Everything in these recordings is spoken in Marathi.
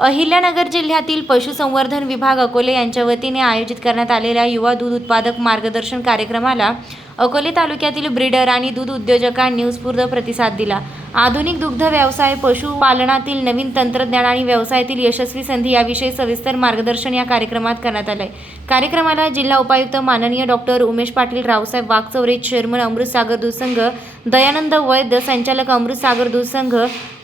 अहिल्यानगर जिल्ह्यातील पशुसंवर्धन विभाग अकोले यांच्या वतीने आयोजित करण्यात आलेल्या युवा दूध उत्पादक मार्गदर्शन कार्यक्रमाला अकोले तालुक्यातील ब्रीडर आणि दूध उद्योजकांनी उत्स्फूर्त प्रतिसाद दिला. आधुनिक दुग्ध व्यवसाय, पशुपालनातील नवीन तंत्रज्ञान आणि व्यवसायातील यशस्वी संधी याविषयी सविस्तर मार्गदर्शन या कार्यक्रमात करण्यात आले. कार्यक्रमाला जिल्हा उपायुक्त माननीय डॉक्टर उमेश पाटील, रावसाहेब वाघचौरे, चेअरमन अमृतसागर दूध संघ, दयानंद वैद्य, संचालक अमृतसागर दूध संघ,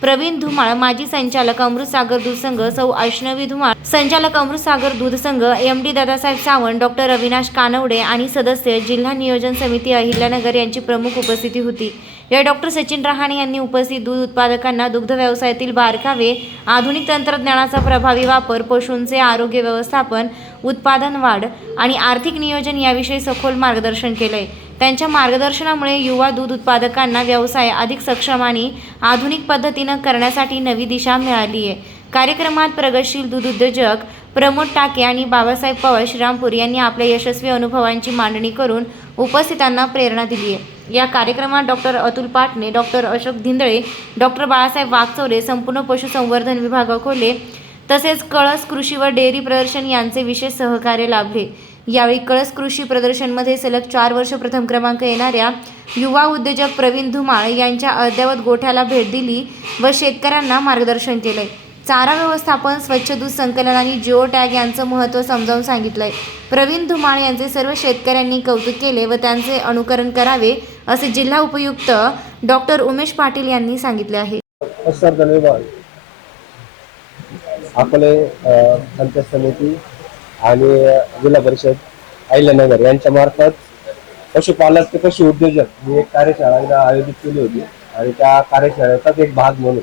प्रवीण धुमाळ, माजी संचालक अमृतसागर दूध संघ, सौ वैष्णवी धुमाळ, संचालक अमृतसागर दूध संघ, एमडी दादासाहेब सावंत, डॉक्टर अविनाश कानवडे आणि सदस्य, जिल्हा नियोजन समिती अहिल्यानगर यांची प्रमुख उपस्थिती होती. या डॉक्टर सचिन रहाणे यांनी उपस्थित दूध उत्पादकांना दुग्ध व्यवसायातील बारकावे, आधुनिक तंत्रज्ञानाचा प्रभावी वापर, पशूंचे आरोग्य व्यवस्थापन, उत्पादन वाढ आणि आर्थिक नियोजन याविषयी सखोल मार्गदर्शन केले. त्यांच्या मार्गदर्शनामुळे युवा दूध उत्पादकांना व्यवसाय अधिक सक्षम आणि आधुनिक पद्धतीनं करण्यासाठी नवी दिशा मिळाली आहे. कार्यक्रमात प्रगतशील दूध उद्योजक प्रमोद टाके आणि बाबासाहेब पवार श्रीरामपूर यांनी आपल्या यशस्वी अनुभवांची मांडणी करून उपस्थितांना प्रेरणा दिली आहे. या कार्यक्रमात doctor Atul Patne, doctor Ashok Dhindale, doctor Balasaheb Waghchaure, संपूर्ण पशुसंवर्धन विभाग अकोले तसेच कळस कृषी व डेअरी प्रदर्शन यांचे विशेष सहकार्य लाभले. यावेळी कळस कृषी प्रदर्शनमध्ये सलग 4 वर्ष प्रथम क्रमांक येणाऱ्या युवा उद्योजक प्रवीण धुमाळ यांच्या अद्ययावत गोठ्याला भेट दिली व शेतकऱ्यांना मार्गदर्शन केले. चारा व्यवस्थापन, स्वच्छ दूध संकलन आणि जिओ टॅग यांचं महत्त्व समजावून सांगितलंय. प्रवीण धुमाळ यांचे सर्व शेतकऱ्यांनी कौतुक केले व त्यांचे अनुकरण करावे असे जिल्हा उपायुक्त डॉक्टर उमेश पाटील यांनी सांगितले आहे. अकोले पंचायत समिती आणि जिल्हा परिषद अहिल्यानगर यांच्या मार्फत पशुपालक ते पशु उद्योजक ही एक कार्यशाळा आयोजित केली होती आणि त्या कार्यशाळेचाच एक भाग म्हणून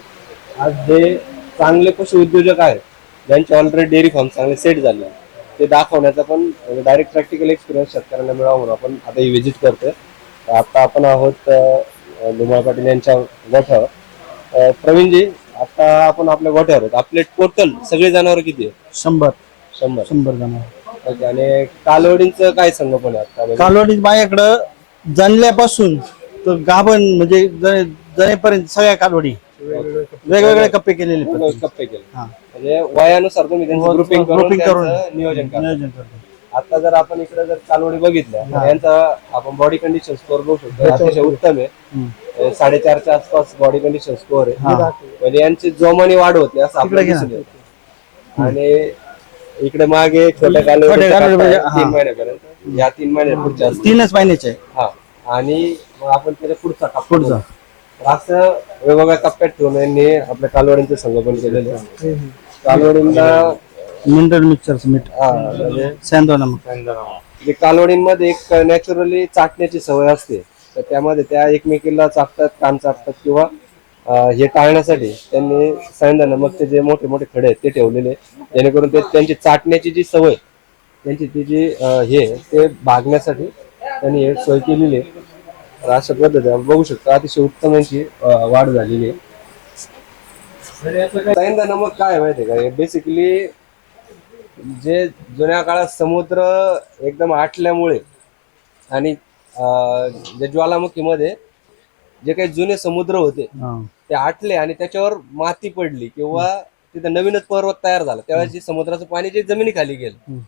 आज जे चांगले पशु उद्योजक आहेत, ज्यांचे ऑलरेडी डेअरी फार्म चांगले सेट झाले, ते दाखवण्याचा पण डायरेक्ट प्रॅक्टिकल एक्सपिरियन्स शेतकऱ्यांना मिळावा म्हणून आपण आता ही व्हिजिट करतोय. आता आपण आहोत धुमाळ पाटील यांच्या गोठ्यावर. प्रवीणजी, आता आपण आपल्या गोठ्यावर आहोत. आपले टोटल सगळे जनावर किती आहे? 100 जनावर. ओके. आणि कालवडींचं काय संगोपन आहे आता? कालवडी माझ्याकडं जणल्यापासून तर गाभण म्हणजे जणेपर्यंत सगळ्या कालवडी वेगवेगळे कप्पे केलेले. कप्पे केले म्हणजे वयानुसार तुम्ही त्यांचं ग्रुपिंग करून नियोजन करतो. आता जर आपण इकडे जर कालवडी बघितल्या, यांचा आपण बॉडी कंडिशन स्कोर बघू शकतो, अतिशय उत्तम आहे. 4.5च्या आसपास बॉडी कंडिशन स्कोर आहे. म्हणजे यांची जोमानी वाढ होते असं आपल्याला दिसून येतं. आणि इकडे मागे छोट्या कालवडी 3 महिन्यापर्यंत, या 3 महिन्या पुढच्या 3च महिन्याचे. हा. आणि मग आपण त्याच्या पुढचा असं वेगवेगळ्या कप्प्यात ठेवून यांनी आपल्या कालवडींचं संगोपन केलेलं आहे. कालवडींना मिनरल मिक्सरचं मीठ म्हणजे कालवडींमध्ये एक नॅचरली चाटण्याची सवय असते, तर त्यामध्ये त्या एकमेकीला चाटतात, कान चाटतात किंवा हे टाळण्यासाठी त्यांनी सांगितलं नमकचे जे मोठे मोठे खडे आहेत ते ठेवलेले, जेणेकरून ते त्यांची चाटण्याची जी सवय, त्यांची ती जी हे ते भागण्यासाठी त्यांनी हे सोय केलेली आहे. अशा पद्धतीने बघू शकतो अतिशय उत्तम यांची वाढ झालेली आहे. सांगितलं नमक काय माहितीये का, बेसिकली जे जुन्या काळात समुद्र एकदम आटल्यामुळे आणि जे ज्वालामुखीमध्ये जे काही जुने समुद्र होते ते आटले आणि त्याच्यावर माती पडली किंवा तिथं नवीनच पर्वत तयार झाला, तेव्हा जे समुद्राचं पाणी जे जमिनीखाली गेलं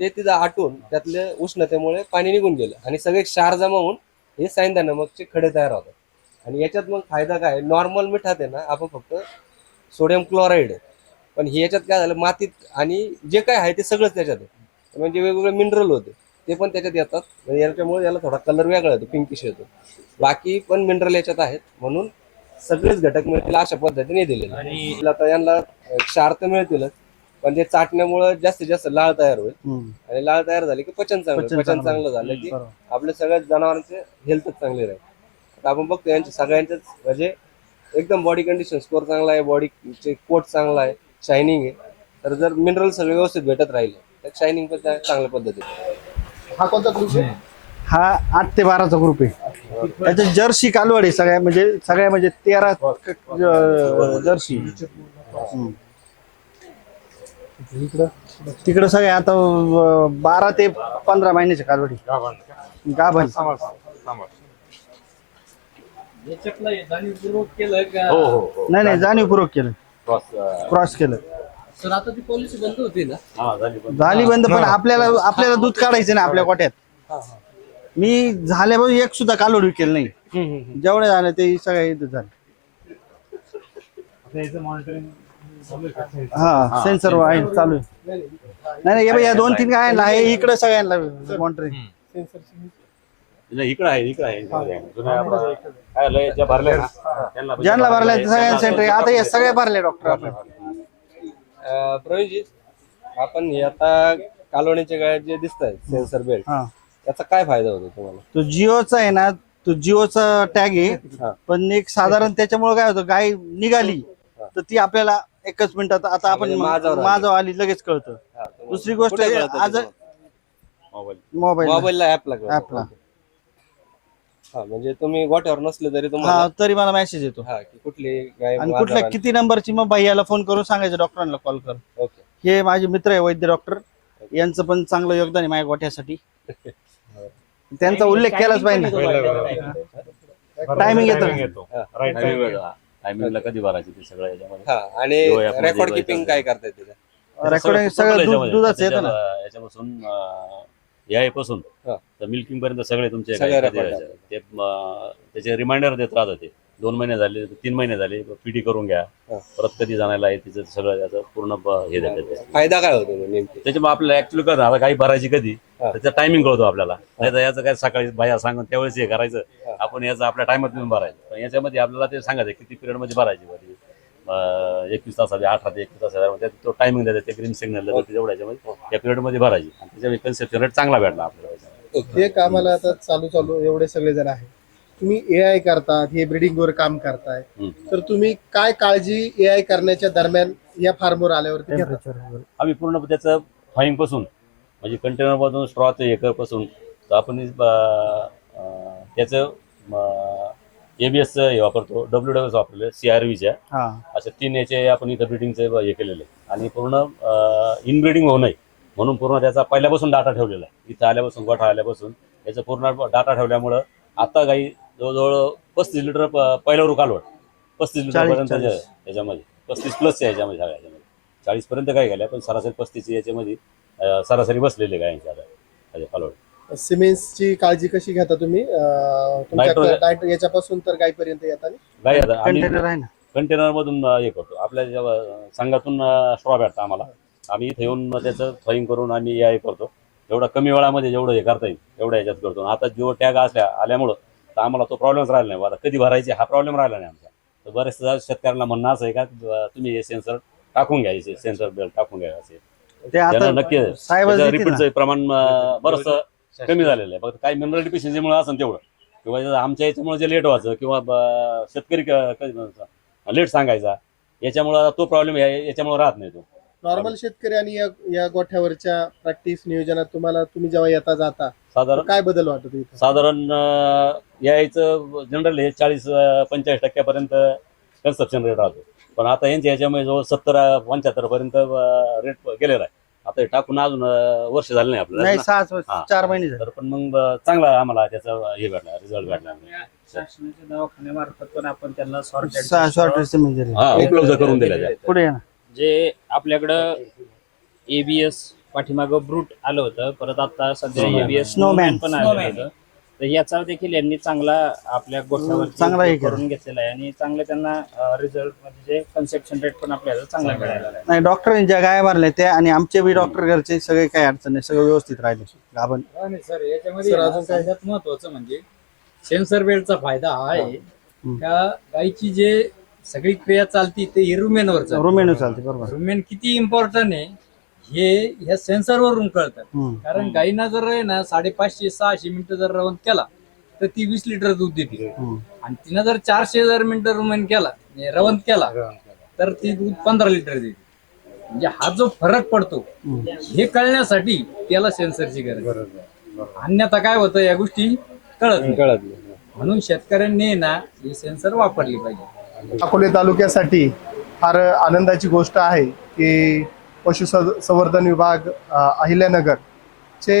ते तिथं आटून त्यातले उष्णतेमुळे पाणी निघून गेलं आणि सगळे क्षार जमा होऊन हे सांदा नमकचे खडे तयार होतात. आणि याच्यात मग फायदा काय, नॉर्मल मिठात आहे ना आपण फक्त सोडियम क्लोराईड आहे, पण हे याच्यात काय झालं, मातीत आणि जे काय आहे ते सगळंच त्याच्यात आहे. म्हणजे वेगवेगळे मिनरल होते ते पण त्याच्यात येतात, म्हणजे याच्यामुळे याला थोडा कलर वेगळा येतो, पिंकिश येतो. बाकी पण मिनरल याच्यात आहेत, म्हणून सगळेच घटक मिळतील अशा पद्धतीने दिलेले. आणि आता यांना क्षार तर मिळतीलच, पण ते चाटण्यामुळे जास्तीत जास्त लाळ तयार होईल आणि लाळ तयार झाली की पचन चांगलं झालं की आपल्या सगळ्या जनावरांचे हेल्थच चांगली राहील. आता आपण बघतो यांच्या सगळ्यांचेच म्हणजे एकदम बॉडी कंडिशन स्कोर चांगला आहे, बॉडीचे कोट चांगला आहे, शायनिंग आहे. तर जर मिनरल सगळे व्यवस्थित भेटत राहिले तर शायनिंग पण चांगल्या पद्धतीने. हा कोणता ग्रुप आहे? हा 8 ते 12चा ग्रुप आहे. त्याच्या जर्सी कालवडी सगळ्या म्हणजे 13 जर्सी. तिकडं सगळे आता 12 ते 15 महिन्याच्या कालवडी गाभण. नाही जाणीवपूर्वक केलं, क्रॉस केलं. सर आता ती पॉलिसी बंद होती ना? झाली बंद, पण आपल्याला दूध काढायचं ना आपल्या गोठ्यात. मी झाल्यापासून एक सुद्धा कालोड विकेल नाही. जेवढे झाले ते सगळे इथं झाले. हा सेन्सर आहे चालू आहे. नाही नाही, या 2-3 गायांना आहे, इकडे सगळ्यांना मॉनिटरिंग. इकडे आहे ज्या भरल्या ना, ज्यांना भरल्या सगळ्यांना सेंटर. आता हे सगळे भरले डॉक्टर आपण. प्रवीणजी, आपण हे आता कालवणीच्या गाय जे दिसत आहेत सेन्सर बेल्ट, हा, याचा काय फायदा होतो तुम्हाला? तो जिओचा आहे ना, तो जिओचा टॅग आहे. हा. पण एक साधारण त्याच्यामुळे काय होतं, गाय निघाली तर ती आपल्याला एकच मिनिटात, आता आपण म्हणजे माझ्यावर आली. माझं आली लगेच कळतं. हा, तर दुसरी गोष्ट कुठे कळतं आज ते? मोबाईल मोबाईलला ऍप लागला. ऍपला. हा, म्हणजे तुम्ही गोठ्यावर नसले तरी हा, तुम्हाला तरी मला मेसेज येतो. हा की कुठली गाय आणि कुठल्या किती नंबरची, मग भैयाला फोन करून सांगायचं डॉक्टरांना कॉल कर. ओके. हे माझे मित्र आहे वैद्य डॉक्टर, यांचं पण चांगलं योगदान आहे माझ्या गोठ्यासाठी. त्यांचा उल्लेख केलाच पाहिजे. टायमिंग येतो. टायमिंगला कधी भरायची ते सगळं याच्यामध्ये. हा, आणि रेकॉर्ड किपिंग काय करताय त्याच्या? रेकॉर्डिंग सगळं दुधाचं येतं ना. याच्यापासून यापासून हा. तर मिल्किंग पर्यंत सगळे तुमचे सगळे काय record काय ते त्याचे रिमाइंडर देत राहतात. ते 2 महिने झाले, 3 महिने झाले, पीडी करून घ्या, हा. परत कधी जाण्याला आहे तिचं सगळं त्याचं पूर्ण हे देतात. फायदा काय होतो नेमकी? त्याच्यामुळे आपल्याला ऍक्च्युअली कळतं आता काही भरायची कधी, हा. त्याचा टायमिंग कळतो आपल्याला. नाही तर याचं काय सकाळी बाया सांगून त्यावेळेस हे करायचं, आपण याचं आपल्या टायमात येऊन भरायचं. पण याच्यामध्ये आपल्याला ते सांगायचं किती पिरियड मध्ये भरायची. 21 तास 18 ते 21 तास तो टायमिंग देतात, ते ग्रीन सिग्नल देतात, तेवढ्या याच्यामध्ये त्या पिरियड मध्ये भरायची. आणि त्याच्यामध्ये कन्सेप्शन रेट चांगला भेटला आपल्याला. हे कामाला आता चालू एवढे सगळे जण आहेत, तुम्ही AI करतात, हे ब्रीडिंग वर काम करताय, तर तुम्ही काय काळजी AI करण्याच्या दरम्यान या फार्मवर आल्यावरती घेता? आम्ही पूर्ण त्याचं फाईंग पासून म्हणजे कंटेनर मधून स्ट्रॉचं एकर पासून तर आपण त्याचं ABS हे वापरतो, WWS वापरले, CRVच्या हा, अशा 3 याचे आपण इथं ब्रिडिंगचे हे केलेले. आणि पूर्ण इनब्रिडिंग होऊ नये म्हणून पूर्ण त्याचा पहिल्यापासून डाटा ठेवलेला आहे. इथं आल्यापासून, गोठा आल्यापासून याचा पूर्ण डाटा ठेवल्यामुळं आता गाई जवळजवळ 35 लिटर पहिल्यावर कालवड 35 लिटरपर्यंत याच्यामध्ये 35+ याच्यामध्ये सगळ्या याच्यामध्ये 40 पर्यंत काय गेल्या, पण सरासरी 35 याच्यामध्ये सरासरी बसलेले गायांच्या आता कालवड. सिमेंट्सची काळजी कशी घेता तुम्ही तुमच्या याच्यापासून तर गायपर्यंत येतात? गाय आता आम्ही कंटेनर आहे ना. कंटेनर मधून हे करतो, आपल्या जेव्हा संघातून स्ट्रॉ भेटतं आम्हाला, आम्ही इथे येऊन त्याचं फाईंग करून आम्ही हे करतो. एवढा कमी वेळामध्ये जेवढं हे करता येईल एवढ्या ह्याच्यात करतो. आता जो टॅग आल्यामुळं तर आम्हाला तो प्रॉब्लेमच राहिला नाही. आता कधी भरायचे हा प्रॉब्लेम राहिला नाही आमचा. तर बरेचदा शेतकऱ्यांना म्हणणं असं आहे का तुम्ही हे सेन्सर टाकून घ्या, सेन्सर बेल्ट टाकून घ्या असे. ते आता नक्की साहेब रिपीटचं प्रमाण बरंच कमी झालेलं आहे. फक्त काही मिनरल डिफिशियन्सीमुळे असं तेवढं, किंवा आमच्या याच्यामुळे जे लेट व्हायचं किंवा शेतकरी लेट सांगायचा, याच्यामुळे तो प्रॉब्लेम याच्यामुळे राहत नाही. तो नॉर्मल शेतकरी आणि या गोठ्यावरच्या प्रॅक्टिस नियोजनात तुम्ही जेव्हा येता जाता साधारण काय बदल वाटतो इथं? साधारण यायचं जनरल हे 40-45% कन्स्ट्रक्शन रेट राहतो. पण आता यांच्या याच्यामुळे जवळ 70-75 पर्यंत रेट गेलेला आहे. आता हे टाकून अजून वर्ष झालं नाही आपल्याला. नाही, 4 महिने झाले. तर पण मग चांगला आम्हाला त्याचा हे भेटला, रिझल्ट भेटला. शासनाच्या दवाखान्यामार्फत पण आपण त्यांना शॉर्ट म्हणजे उपलब्ध करून दिल्या त्या. पुढे या ना. जे आपल्याकडं ABS पाठीमागं ब्रूट आलं होतं, परत आता सध्या ABS स्नोमॅन पण आलं होतं. तर याचा देखील यांनी चांगला आपल्या गोठ्यावर चांगला हे करून घेतलेला आहे आणि चांगलं त्यांना रिझल्ट म्हणजे कन्सेप्शन रेट पण आपल्याला चांगला मिळालेला आहे. नाही, डॉक्टरांनी ज्या गाय मारल्या त्या आणि आमचे बी डॉक्टर घरचे सगळे काही अडचण नाही, सगळं व्यवस्थित राहिले गाभण. सर याच्यामध्ये सर, अजून काय? सगळ्यात महत्वाचं म्हणजे सेन्सर बेल्टचा फायदा हा आहे का गायची जे सगळी क्रिया चालती ते रुमेनवर चालते. रोमेनो चालते बरोबर. रुमेन किती इम्पॉर्टंट आहे हे ह्या सेन्सरवरून कळतं. कारण गायीना जर आहे ना 550-600 मिनिटं जर रवंत केला तर ती 20 लिटर दूध देते. आणि तिनं जर 400 जर मिनिटं रुमेन केला रवंत केला तर ती दूध 15 लिटर देते. म्हणजे हा जो फरक पडतो हे कळण्यासाठी त्याला सेन्सरची गरज आहे. अन्यथा काय होतं या गोष्टी कळत नाही. म्हणून शेतकऱ्यांनी ना ही सेन्सर वापरली पाहिजे. अकोले तालुक्यासाठी फार आनंदाची गोष्ट आहे की पशुसंवर्धन विभाग अहिल्यानगर चे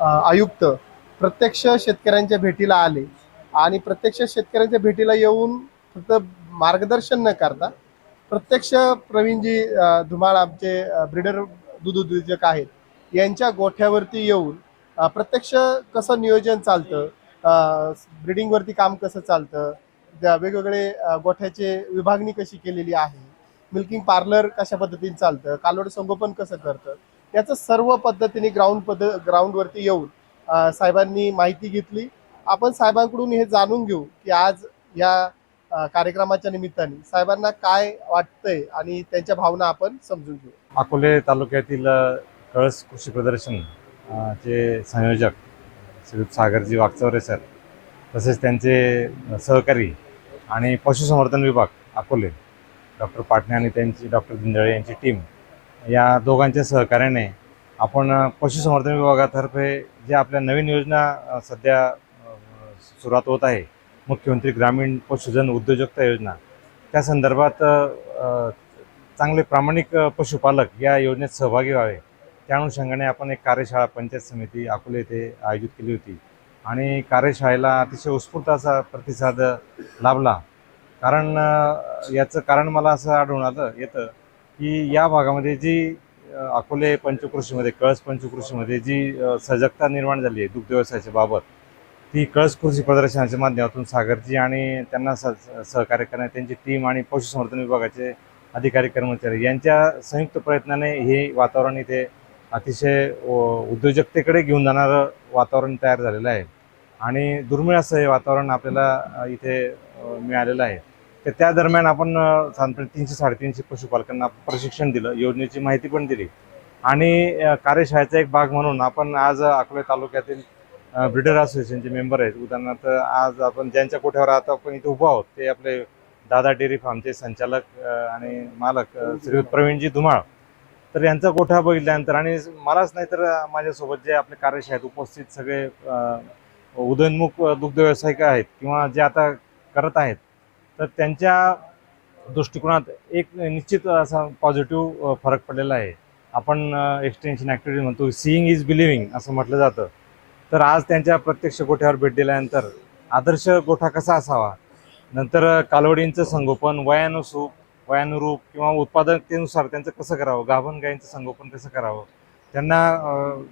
आयुक्त प्रत्यक्ष शेतकऱ्यांच्या भेटीला आले आणि प्रत्यक्ष शेतकऱ्यांच्या भेटीला येऊन फक्त मार्गदर्शन न करता प्रत्यक्ष प्रवीणजी धुमाळ आमचे ब्रिडर दूध उद्योजक आहेत, यांच्या गोठ्यावरती येऊन प्रत्यक्ष कसं नियोजन चालतं, ब्रिडिंगवरती काम कसं चालतं, वेगवेगळे गोठ्याचे विभागणी कशी केलेली आहे, मिल्किंग पार्लर कशा पद्धतीने चालतं, कालवड संगोपन कसं करतं, याचं सर्व पद्धतीने ग्राउंडवरती येऊन साहेबांनी माहिती घेतली. आपण साहेबांकडून हे जाणून घेऊ की आज या कार्यक्रमाच्या निमित्ताने साहेबांना काय वाटतंय आणि त्यांच्या भावना आपण समजून घेऊ. अकोले तालुक्यातील कळस कृषी प्रदर्शन चे संयोजक श्रीयुत सागरजी वागचौरे सर, तसेच त्यांचे सहकारी आणि पशुसंवर्धन विभाग अकोले डॉक्टर पाटणे आणि त्यांची डॉक्टर दिंदळे यांची टीम, या दोघांच्या सहकार्याने आपण पशुसंवर्धन विभागातर्फे जे आपल्या नवीन योजना सध्या सुरुवात होत आहे, मुख्यमंत्री ग्रामीण पशुधन उद्योजकता योजना, त्या संदर्भात चांगले प्रामाणिक पशुपालक या योजनेत सहभागी व्हावे, त्या अनुषंगाने आपण एक कार्यशाळा पंचायत समिती अकोले येथे आयोजित केली होती. आणि कार्यशाळेला अतिशय उत्स्फूर्त असा प्रतिसाद लाभला. कारण याचं कारण मला असं आढळून येतं की या भागामध्ये जी अकोले पंचकृषीमध्ये, कळस पंचकृषीमध्ये जी सजगता निर्माण झाली आहे दुग्ध व्यवसायाच्या बाबत, ती कळस कृषी प्रदर्शनाच्या माध्यमातून सागरजी आणि त्यांना सहकार्य करणारी त्यांची टीम आणि पशुसंवर्धन विभागाचे अधिकारी कर्मचारी यांच्या संयुक्त प्रयत्नाने हे वातावरण इथे अतिशय उद्योजकतेकडे घेऊन जाणारं वातावरण तयार झालेलं आहे. आणि दुर्मिळ असं हे वातावरण आपल्याला इथे मिळालेलं आहे. तर त्या दरम्यान आपण साधारणपणे 300-350 पशुपालकांना प्रशिक्षण दिलं, योजनेची माहिती पण दिली. आणि कार्यशाळेचा एक भाग म्हणून आपण आज अकोले तालुक्यातील ब्रिडर असोसिएशनचे मेंबर आहेत. उदाहरणार्थ आज आपण ज्यांच्या कोठ्यावर आता आपण इथे उभा आहोत ते आपले दादा डेअरी फार्मचे संचालक आणि मालक श्रीयुत प्रवीणजी धुमाळ. तर यांचा गोठा बघितल्यानंतर, आणि मलाच नाही तर माझ्यासोबत जे आपले कार्यशाळेत उपस्थित सगळे उदयोन्मुख दुग्ध व्यावसायिक आहेत किंवा जे आता करत आहेत, तर त्यांच्या दृष्टिकोनात एक निश्चित असा पॉझिटिव्ह फरक पडलेला आहे. आपण एक्सटेन्शन ॲक्टिव्हिटी म्हणतो, सीइंग इज बिलिव्हिंग असं म्हटलं जातं. तर आज त्यांच्या प्रत्यक्ष गोठ्यावर भेट दिल्यानंतर आदर्श गोठा कसा असावा, नंतर कालवडींचं संगोपन वयानुरूप किंवा उत्पादकतेनुसार त्यांचं कसं करावं, गाभण गायींचं संगोपन कसं करावं, त्यांना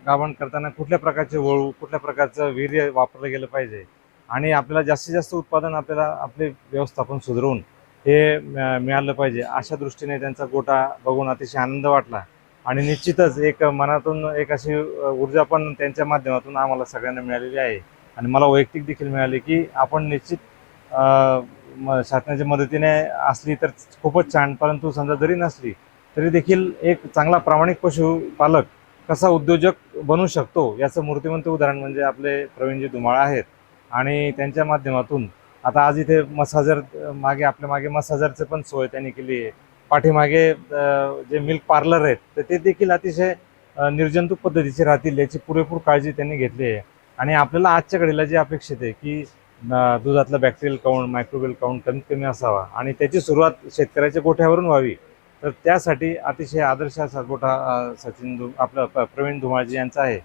गाभण करताना कुठल्या प्रकारचे वळू, कुठल्या प्रकारचं वीर्य वापरलं गेलं पाहिजे, आणि आपल्याला जास्तीत जास्त उत्पादन आपल्याला आपले व्यवस्थापन सुधारून हे मिळालं पाहिजे, अशा दृष्टीने त्यांचा गोठा बघून अतिशय आनंद वाटला. आणि निश्चितच एक मनातून एक अशी ऊर्जा पण त्यांच्या माध्यमातून आम्हाला सगळ्यांना मिळालेली आहे. आणि मला वैयक्तिक देखील मिळाली की आपण निश्चित शासनाच्या मदतीने असली तर खूपच छान, परंतु समजा जरी नसली तरी देखील एक चांगला प्रामाणिक पशुपालक कसा उद्योजक बनू शकतो याचं मूर्तिमंत उदाहरण म्हणजे आपले प्रवीणजी धुमाळ आहेत. आणि त्यांच्या माध्यमातून आता आज इथे मसाजर आपल्या मागे मसाजरचं पण सोय त्यांनी केली आहे. पाठीमागे जे मिल्क पार्लर आहेत तर ते देखील अतिशय निर्जंतुक पद्धतीचे राहतील याची पुरेपूर काळजी त्यांनी घेतली आहे. आणि आपल्याला आजच्या घडीला जे अपेक्षित आहे की दुधातला बॅक्टेरियल काउंट, मायक्रोबियल काउंट कमीत कमी असावा आणि त्याची सुरुवात शेतकऱ्याच्या गोठ्यावरून व्हावी, तर त्यासाठी अतिशय आदर्श असा गोठा आपला प्रवीण धुमाळजी यांचा आहे.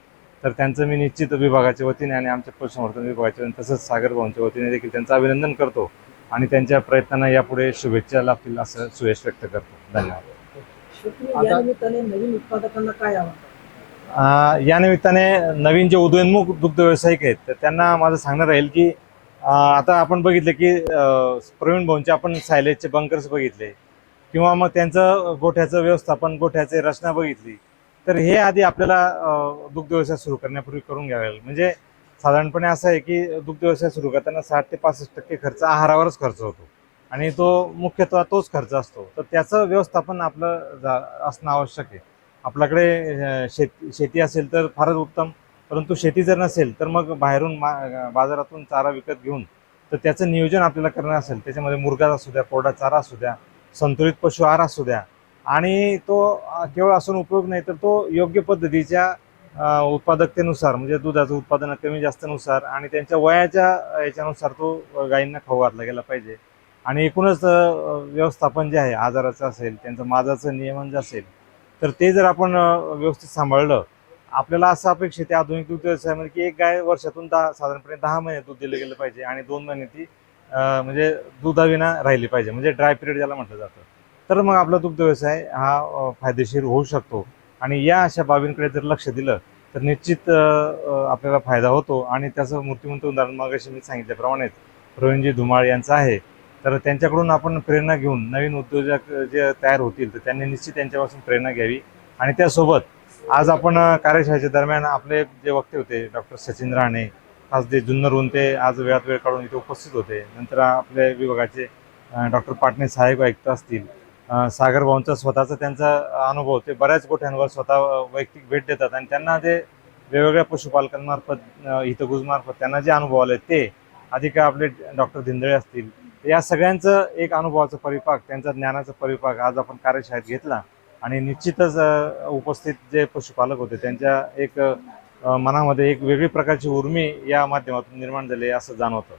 तर त्यांचं मी निश्चित विभागाच्या वतीने आणि आमच्या पशुसंवर्धन विभागाच्या वतीने तसंच सागर भाऊंच्या वतीने देखील त्यांचं अभिनंदन करतो आणि त्यांच्या प्रयत्नांना यापुढे शुभेच्छा लाभतील असं सुयश व्यक्त करतो. धन्यवाद. आता नवीन उत्पादकांना काय आवडतं? या निमित्ताने नवीन जे उदयोन्मुख दुग्ध व्यावसायिक आहेत तर त्यांना माझं सांगणं राहील की आता आपण बघितलं की प्रवीण भाऊंचे आपण सायलेजचे बंकर्स बघितले किंवा मग त्यांचं गोठ्याचं व्यवस्थापन, गोठ्याचे रचना बघितली, तर हे आधी आपल्याला दुग्ध व्यवसाय सुरू करण्यापूर्वी करून घ्यावे लागेल. म्हणजे साधारणपणे असं आहे की दुग्ध व्यवसाय सुरू करताना 60 ते 65% खर्च आहारावरच खर्च होतो आणि तो मुख्यतः तोच खर्च असतो. तर त्याचं व्यवस्थापन आपलं असणं आवश्यक आहे. आपल्याकडे शेती असेल तर फारच उत्तम, परंतु शेती जर नसेल तर मग बाहेरून बाजारातून चारा विकत घेऊन तर त्याचं नियोजन आपल्याला करणं असेल, त्याच्यामध्ये मुरगा असू द्या, कोरडा चारा असू द्या, संतुलित पशु आहार असू द्या, आणि तो केवळ असून उपयोग नाही तर तो योग्य पद्धतीच्या उत्पादकतेनुसार म्हणजे दुधाचं उत्पादन कमी जास्तनुसार आणि त्यांच्या वयाच्या याच्यानुसार तो गायींना खाऊ घातला गेला पाहिजे. आणि एकूणच व्यवस्थापन जे आहे आजाराचं असेल, त्यांचं माझाचं नियमन जे असेल तर ते जर आपण व्यवस्थित सांभाळलं, आपल्याला असं अपेक्षित आहे आधुनिक दुग्ध व्यवसायामध्ये की एक गाय वर्षातून साधारणपणे 10 महिने दूध दिलं गेलं पाहिजे आणि 2 महिने ती म्हणजे दुधाविना राहिली पाहिजे, म्हणजे ड्राय पिरियड ज्याला म्हटलं जातं. तर मग आपला दुग्ध व्यवसाय हा फायदेशीर होऊ शकतो. आणि या अशा बाबींकडे जर लक्ष दिलं तर निश्चित आपल्याला फायदा होतो. आणि त्याचं मूर्तिमंत उदाहरण मगाशी मी सांगितल्याप्रमाणेच प्रवीणजी धुमाळ यांचं आहे. तर त्यांच्याकडून आपण प्रेरणा घेऊन नवीन उद्योजक जे तयार होतील तर त्यांनी निश्चित त्यांच्यापासून प्रेरणा घ्यावी. आणि त्यासोबत आज आपण कार्यशाळेच्या दरम्यान आपले जे वक्ते होते डॉक्टर सचिन राणे, आज जे जुन्नरहून ते आज वेळात वेळ काढून इथे उपस्थित होते. नंतर आपल्या विभागाचे डॉक्टर पाटणे सहाय्यक आयुक्त असतील, सागर भाऊंचा स्वतःचा त्यांचा अनुभव, ते बऱ्याच गोठ्यांवर स्वतः वैयक्तिक भेट देतात आणि त्यांना जे वेगवेगळ्या पशुपालकांमार्फत हितगुजमार्फत त्यांना जे अनुभव आले ते, अधिक आपले डॉक्टर धिंदळे असतील, या सगळ्यांचं एक अनुभवाचा परिपाक, त्यांचा ज्ञानाचा परिपाक आज आपण कार्यशाळेत घेतला. आणि निश्चितच उपस्थित जे पशुपालक होते त्यांच्या एक मनामध्ये एक वेगळी प्रकारची उर्मी या माध्यमातून निर्माण झाली असं जाणवतं.